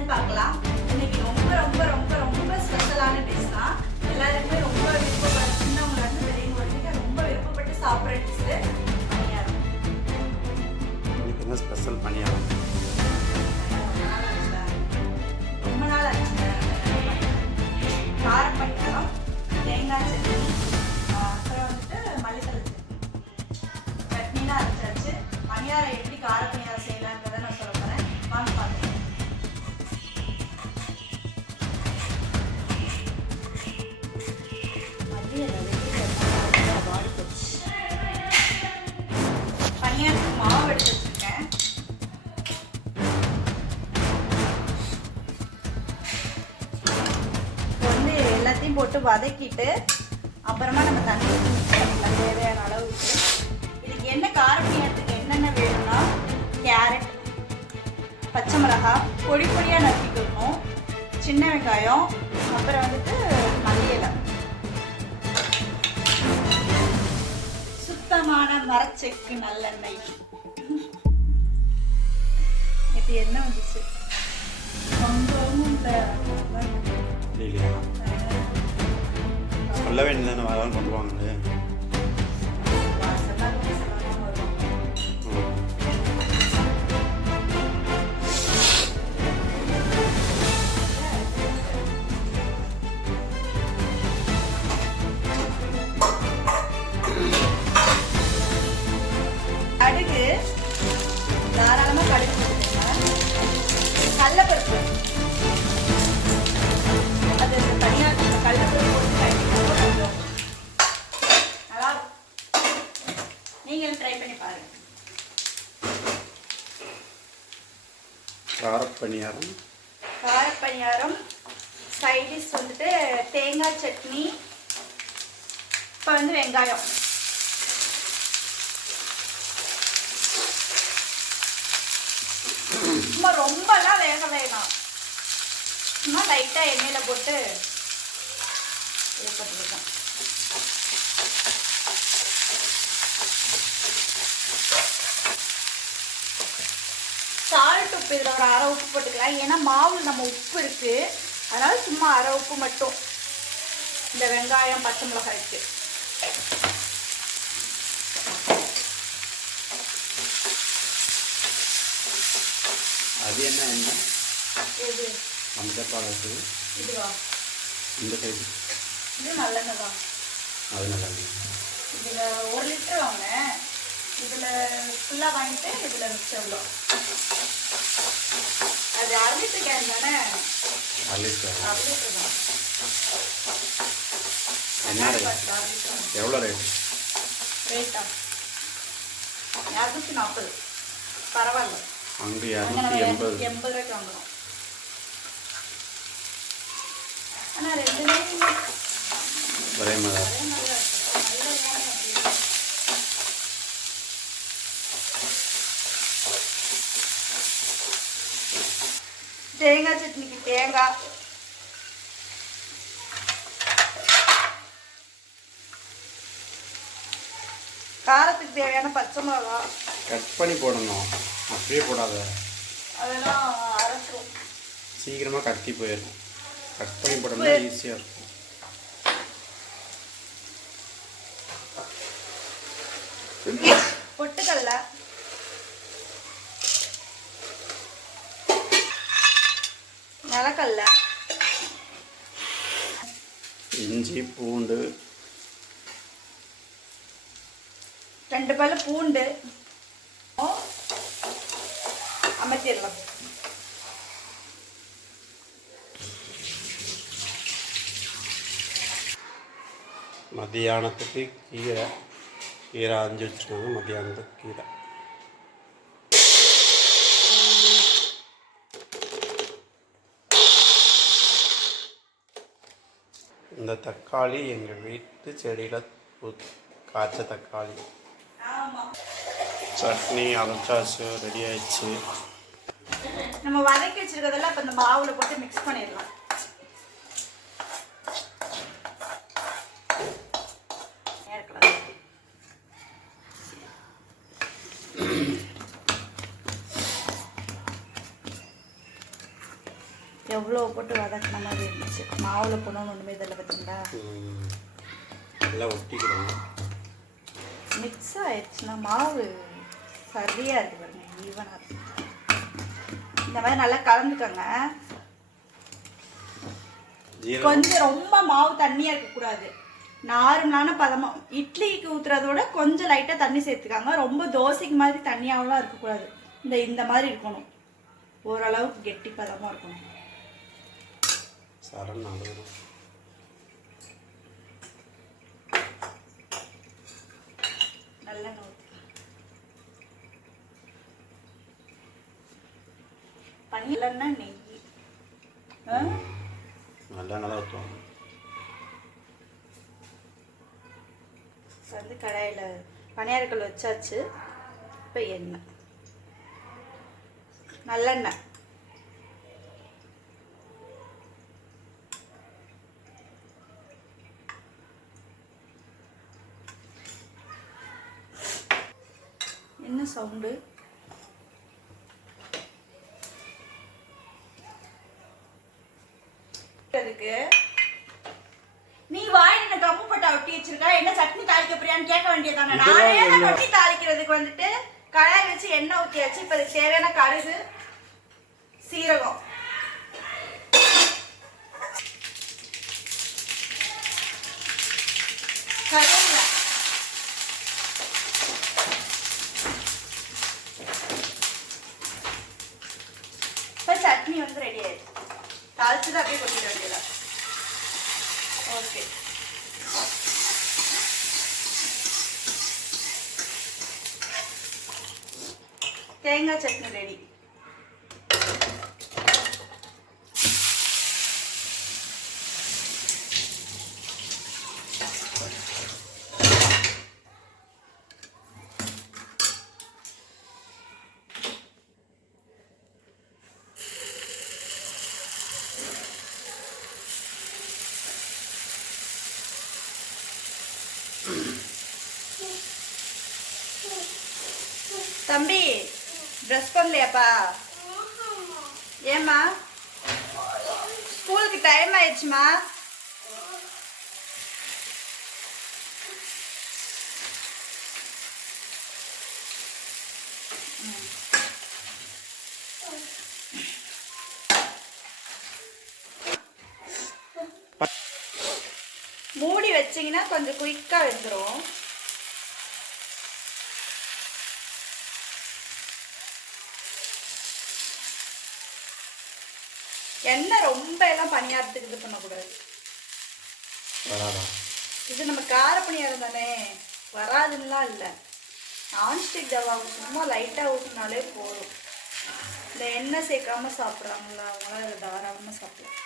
என்னன்னு பார்க்கலாம். இன்னைக்கு ரொம்ப ரொம்ப ரொம்ப ரொம்ப ஸ்பெஷலான டிஷ் தான். எல்லாருக்குமே ரொம்ப விருப்பப்பட்ட, சின்னவங்க இருந்து பெரியவங்க வரைக்கும் ரொம்ப விருப்பப்பட்டு சாப்பிட்ற டிஷ் பணியாரம். இன்னைக்கு என்ன ஸ்பெஷல் பணியாரம்? ரொம்ப நாள் ஆச்சு. கார பணியாரம், தேங்காய் சட்னி, அப்புறம் வந்துட்டு மல்லித்தலை சட்னிலாம் அரைச்சாச்சு. பணியாரம் எப்படி கார பணியாரம் செய்யலாங்கிறத நான் சொல்ல போகிறேன். வாங்க பார்க்கலாம். பணியாரத்துக்கு மாவு எடுத்து வச்சுருக்கேன். இப்போ வந்து எல்லாத்தையும் போட்டு வதக்கிட்டு அப்புறமா நம்ம தண்ணி ஊற்றி மிக்ஸ் பண்ணிக்கலாம் தேவையான அளவுக்கு. இதுக்கு என்ன கார பணியாரத்துக்கு என்னென்ன வேணும்னா கேரட், பச்சை மிளகாய் பொடி பொடியாக நறுக்கிக்கணும், சின்ன வெங்காயம், அப்புறம் வந்துட்டு மல்லியிலை, சுத்தமான மரச்செக்கு நல்லெண்ணெய். இப்போ என்ன வந்துச்சு ரொம்பவும் இல்லையா? சொல்ல வேண்டியதானே வரலாம் கொண்டு வாங்க. கடுகு தாராளமாக கடுகு போட்டுக்கோங்க. கடலைப்பருப்பு, அது தனியாக கடலைப்பருப்பு போட்டு கொஞ்சம் நல்லா நீங்களும் ட்ரை பண்ணி பாருங்க. காரப்பணியாரம், காரப்பணியாரம் சைடிஷ் வந்துட்டு தேங்காய் சட்னி. இப்போ வந்து வெங்காயம், சும்மா ரொம்பலாம் வேக வேணாம், சும்மா லைட்டாக எண்ணெயில் போட்டு இது பண்ணிருக்கேன். சால்ட் உப்பு இதில் ஒரு அரை உப்பு போட்டுக்கலாம். ஏன்னா மாவில் நம்ம உப்பு இருக்குது, அதனால் சும்மா அரை உப்பு மட்டும் இந்த வெங்காயம் பச்சை மிளகாய்க்கு. அது என்ன என்ன எது அந்த பாலத்து இதுவா? இந்த சைடு இது நல்லெண்ணெய் தான். அது நல்லா இதில் 1 லிட்டர் வாங்க, இதில் ஃபுல்லாக வாங்கிட்டு இதில் மிச்சம் எவ்வளோ? அது 1/2 லிட்டர் கேன் தானே? 1/2 லிட்டர். 1/2 லிட்டர் தான். என்ன ரேட்? எவ்வளோ ரேட்? ரேட்டா 240. பரவாயில்ல, அங்கே அங்கே நம்ம 280. 280 ரூபாய்க்கு வாங்குறோம். ஆனால் ரெண்டுமே ஒரே மாதிரி. ஒரே மாதிரி தான் இருக்கும். நல்ல வேணும் அப்படி. தேங்காய் சட்னிக்கு தேங்காய், காரத்துக்கு தேவையான பச்சை மிளகா, கட் பண்ணி போடணும், அப்படியே போடாத. அதெல்லாம் அரைச்சிரும். சீக்கிரமாக கத்தி போயிடும். கட் பண்ணி போட்டோம்னா ஈஸியாக இருக்கும். பொட்டுக்கடலை, நிலக்கடலை, இஞ்சி பூண்டு, 2 பல்லு பூண்டு அமைச்சிடலாம். மத்தியானத்துக்கு கீரை ஆஞ்சு வச்சுருக்காங்க. மத்தியானத்துக்கு கீரை. இந்த தக்காளி எங்கள் வீட்டு செடியில் காய்ச்ச தக்காளி. சட்னி அரைச்சாச்சு, ரெடி ஆயிடுச்சு. நம்ம வதக்கி வச்சிருக்கிறதெல்லாம் இப்போ இந்த மாவில் போட்டு மிக்ஸ் பண்ணிடலாம். எவ்வளோ போட்டு வதக்கின மாதிரி இருந்துச்சு. மாவில் போனோன்னு ஒன்றுமே இதில் பார்த்தீங்களா எல்லாம் ஒட்டிக்கிறோம். மிக்ஸ் ஆயிடுச்சுன்னா மாவு சரியாக இருக்குது பாருங்க, ஈவனாக இருக்கு. இந்த மாதிரி நல்லா கலந்துக்கோங்க. கொஞ்சம் ரொம்ப மாவு தண்ணியாக இருக்கக்கூடாது, நார்மலான பதமாக. இட்லிக்கு ஊற்றுறதோட கொஞ்சம் லைட்டாக தண்ணி சேர்த்துக்காங்க. ரொம்ப தோசைக்கு மாதிரி தண்ணியாகலாம் இருக்கக்கூடாது. இந்த மாதிரி இருக்கணும், ஓரளவுக்கு கெட்டி பதமாக இருக்கணும். நல்லெண்ணெய் பன்னீர்லெண்ணெய் நெய் நல்லா ஊற்றுவாங்க. வந்து கடாயில் பனியாரக்கல் வச்சாச்சு. இப்போ எண்ணெய், நல்லெண்ணெய். என்ன சவுண்டு? அதுக்கு நீ வாய் என்ன கம்மு பட்டா ஒட்டி வச்சிருக்கா, என்ன சட்னி தாளிக்க போறியான்னு கேட்க வேண்டியதானே. நானே ரொட்டி தாளிக்கிறதுக்கு வந்துட்டு கடாய் வச்சு எண்ணெய் ஊற்றியாச்சு. இப்போ இதுக்கு தேவையான கடுகு, சீரகம், கருவேப்பிலை, இப்போ சட்னி வந்து ரெடி ஆயிடுச்சு. தாளிச்சது அப்படியே கொட்டிட வேண்டியதா. ஓகே, தேங்காய் சட்னி ரெடி. தம்பி ட்ரெஸ் பண்ணலையாப்பா? ஏம்மா? ஸ்கூலுக்கு டைம் ஆயிடுச்சுமா. மூடி வச்சிங்கன்னா கொஞ்சம் குயிக்காக வெந்துடும். எண்ணெய் ரொம்ப எல்லாம் பணியாரத்துக்கு இது பண்ணக்கூடாது. இது நம்ம கார பணியாரம் தானே, வராதுன்னெலாம் இல்லை. நான்ஸ்டிக் தவாவுக்கு சும்மா லைட்டாக ஊற்றினாலே போதும். இந்த எண்ணெய் சேர்க்காம சாப்பிட்றாங்களா அவங்களாம் இதை தாராளமாக சாப்பிடலாம்.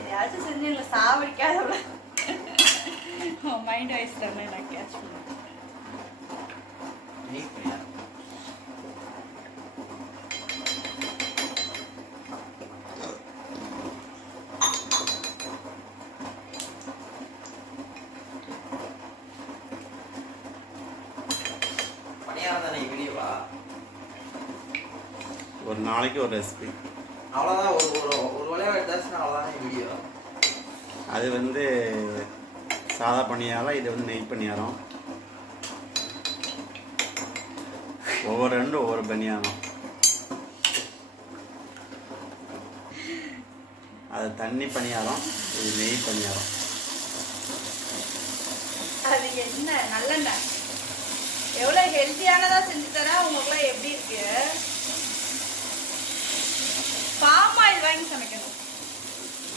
எதையாச்சும் செஞ்சு சாவடிக்காத மைண்ட் வாய்ஸ் தானே நான் கேட்ச் பண்ணேன். ஒரு நாளைக்கு ஒரு ரெசிபி அவ்வளோதான். ஒரு வழியாக எடுத்தாச்சுன்னா அவ்வளோதானே வீடியோ. அது வந்து சாதா பணியாரம், இது வந்து நெய் பணியாரம். ஒவ்வொரு ரெண்டும் ஒவ்வொரு பணியாரம். அது தண்ணி பணியாரம், இது நெய் பணியாரம். அது என்ன நல்லெண்ணெய் எவ்வளோ ஹெல்த்தியானதாக செஞ்சு தரேன். உங்களுக்குலாம் எப்படி இருக்கு? பாம் ஆயில் வாங்கி சமைக்கணும்.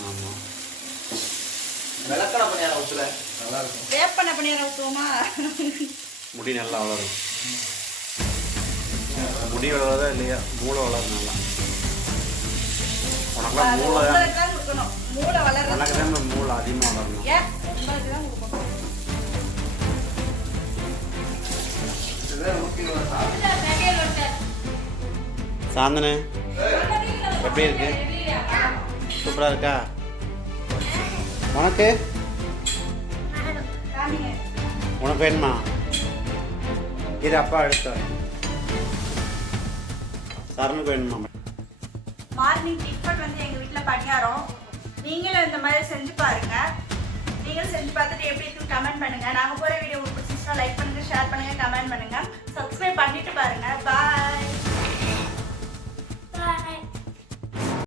ஆமாம், விளக்கணை பணியாரம் ஊற்றல நல்லா இருக்கும். வேப்பெண்ணெய் பணியாரம் ஊற்றுவோமா? முடி நல்லா வளரும். முடி வளருதா இல்லையா? மூளை வளரும் நல்லா. உனக்குலாம் மூளை தான் கொடுக்கணும். மூளை வளர எனக்கு தான் மூளை அதிகமாக வளரணும். ஏன் உங்களுக்கு தான் கொடுக்கணும். சாந்தனே எப்படி இருக்கு? சூப்பராக இருக்கா? உனக்கு காமிங்க. உனக்கு வேணுமா? இது அப்பா எடுத்து சரணுக்கு வேணுமா? மார்னிங் டிஃபன் வந்து எங்கள் வீட்டில் பணியாரம். நீங்களும் இந்த மாதிரி செஞ்சு பாருங்க. நீங்களும் செஞ்சு பார்த்துட்டு எப்படி இருக்குன்னு கமெண்ட் பண்ணுங்க. நாங்கள் போகிற வீடியோ உங்களுக்கு பிடிச்சிருந்தா லைக் பண்ணுங்க, ஷேர் பண்ணுங்க, கமெண்ட் பண்ணுங்க, சப்ஸ்கிரைப் பண்ணிட்டு பாருங்க. பாய்.